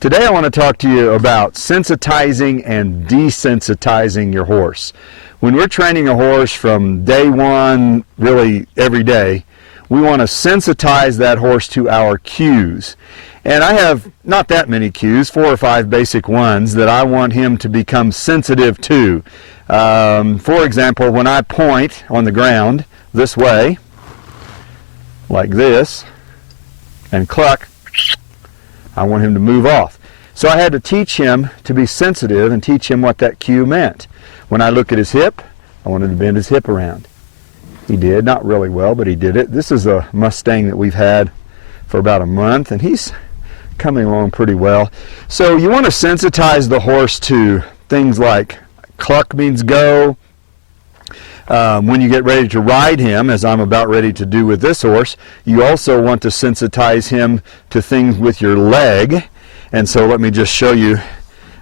Today I want to talk to you about sensitizing and desensitizing your horse. When we're training a horse from day one, really every day, we want to sensitize that horse to our cues. And I have not that many cues, 4 or 5 basic ones that I want him to become sensitive to. For example, when I point on the ground this way, like this, and cluck, I want him to move off. So I had to teach him to be sensitive and teach him what that cue meant. When I look at his hip, I wanted to bend his hip around. He did, not really well, but he did it. This is a Mustang that we've had for about a month, and he's coming along pretty well. So you want to sensitize the horse to things like cluck means go. When you get ready to ride him, as I'm about ready to do with this horse, you also want to sensitize him to things with your leg. And so let me just show you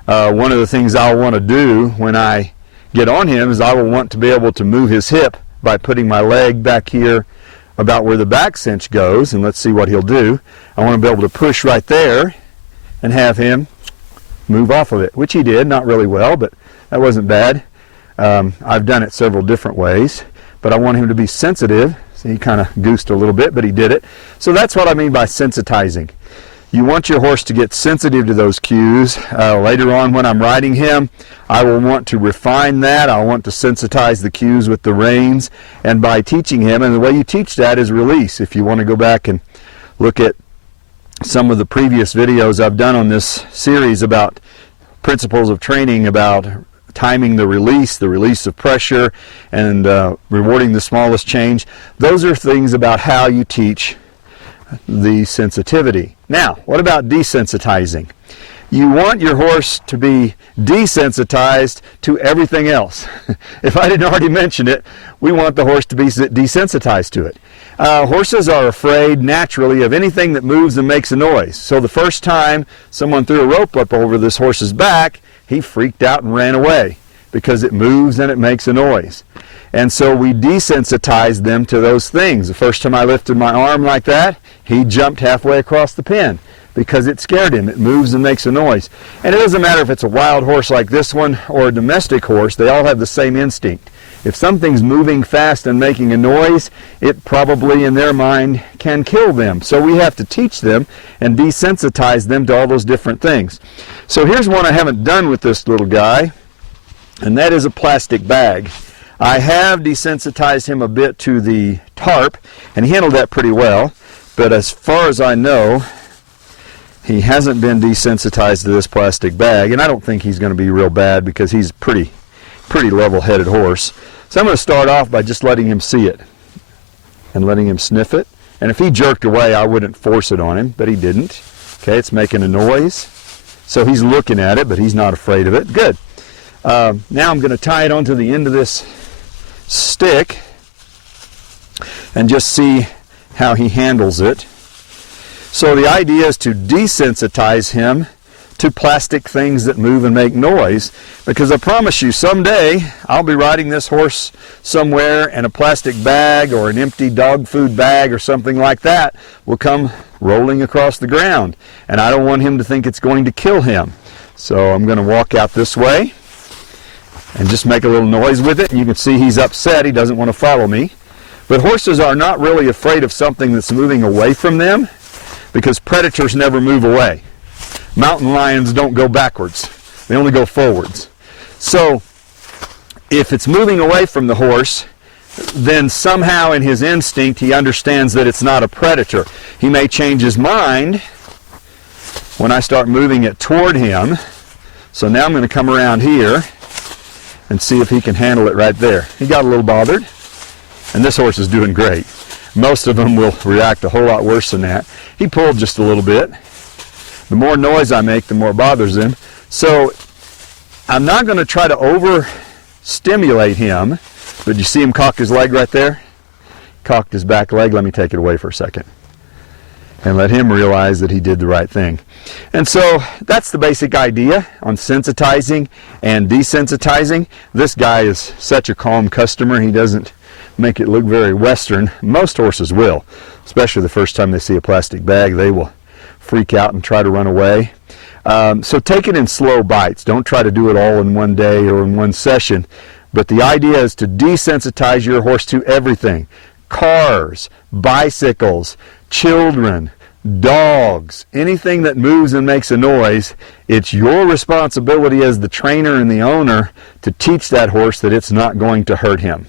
one of the things I'll want to do when I get on him is I will want to be able to move his hip by putting my leg back here about where the back cinch goes, and let's see what he'll do. I want to be able to push right there and have him move off of it, which he did, not really well, but that wasn't bad. I've done it several different ways, but I want him to be sensitive. So he kind of goosed a little bit, but he did it. So that's what I mean by sensitizing. You want your horse to get sensitive to those cues. Later on when I'm riding him, I will want to refine that. I'll want to sensitize the cues with the reins, and by teaching him, and the way you teach that is release. If you want to go back and look at some of the previous videos I've done on this series about principles of training, about timing the release of pressure, and rewarding the smallest change, those are things about how you teach the sensitivity. Now, what about desensitizing? You want your horse to be desensitized to everything else. If I didn't already mention it, we want the horse to be desensitized to it. Horses are afraid naturally of anything that moves and makes a noise. So the first time someone threw a rope up over this horse's back, he freaked out and ran away because it moves and it makes a noise. And so we desensitized them to those things. The first time I lifted my arm like that, he jumped halfway across the pen because it scared him. It moves and makes a noise. And it doesn't matter if it's a wild horse like this one or a domestic horse, they all have the same instinct. If something's moving fast and making a noise, it probably in their mind can kill them. So we have to teach them and desensitize them to all those different things. So here's one I haven't done with this little guy, and that is a plastic bag. I have desensitized him a bit to the tarp, and he handled that pretty well, but as far as I know, he hasn't been desensitized to this plastic bag, and I don't think he's going to be real bad because he's a pretty level-headed horse. So I'm going to start off by just letting him see it and letting him sniff it, and if he jerked away, I wouldn't force it on him, but he didn't. Okay, it's making a noise, so he's looking at it, but he's not afraid of it. Good. Now I'm going to tie it onto the end of this stick and just see how he handles it. So the idea is to desensitize him to plastic things that move and make noise, because I promise you someday I'll be riding this horse somewhere and a plastic bag or an empty dog food bag or something like that will come rolling across the ground, and I don't want him to think it's going to kill him. So I'm going to walk out this way and just make a little noise with it, and you can see he's upset. He doesn't want to follow me. But horses are not really afraid of something that's moving away from them, because predators never move away. Mountain lions don't go backwards. They only go forwards. So if it's moving away from the horse, then somehow in his instinct he understands that it's not a predator. He may change his mind when I start moving it toward him. So now I'm going to come around here and see if he can handle it right there. He got a little bothered, and this horse is doing great. Most of them will react a whole lot worse than that. He pulled just a little bit. The more noise I make, the more it bothers him. So I'm not going to try to overstimulate him, but you see him cock his leg right there? Cocked his back leg. Let me take it away for a second and let him realize that he did the right thing. And so that's the basic idea on sensitizing and desensitizing. This guy is such a calm customer. He doesn't make it look very Western. Most horses will, especially the first time they see a plastic bag. They will freak out and try to run away. So take it in slow bites. Don't try to do it all in one day or in one session. But the idea is to desensitize your horse to everything. Cars, bicycles, children, dogs, anything that moves and makes a noise. It's your responsibility as the trainer and the owner to teach that horse that it's not going to hurt him.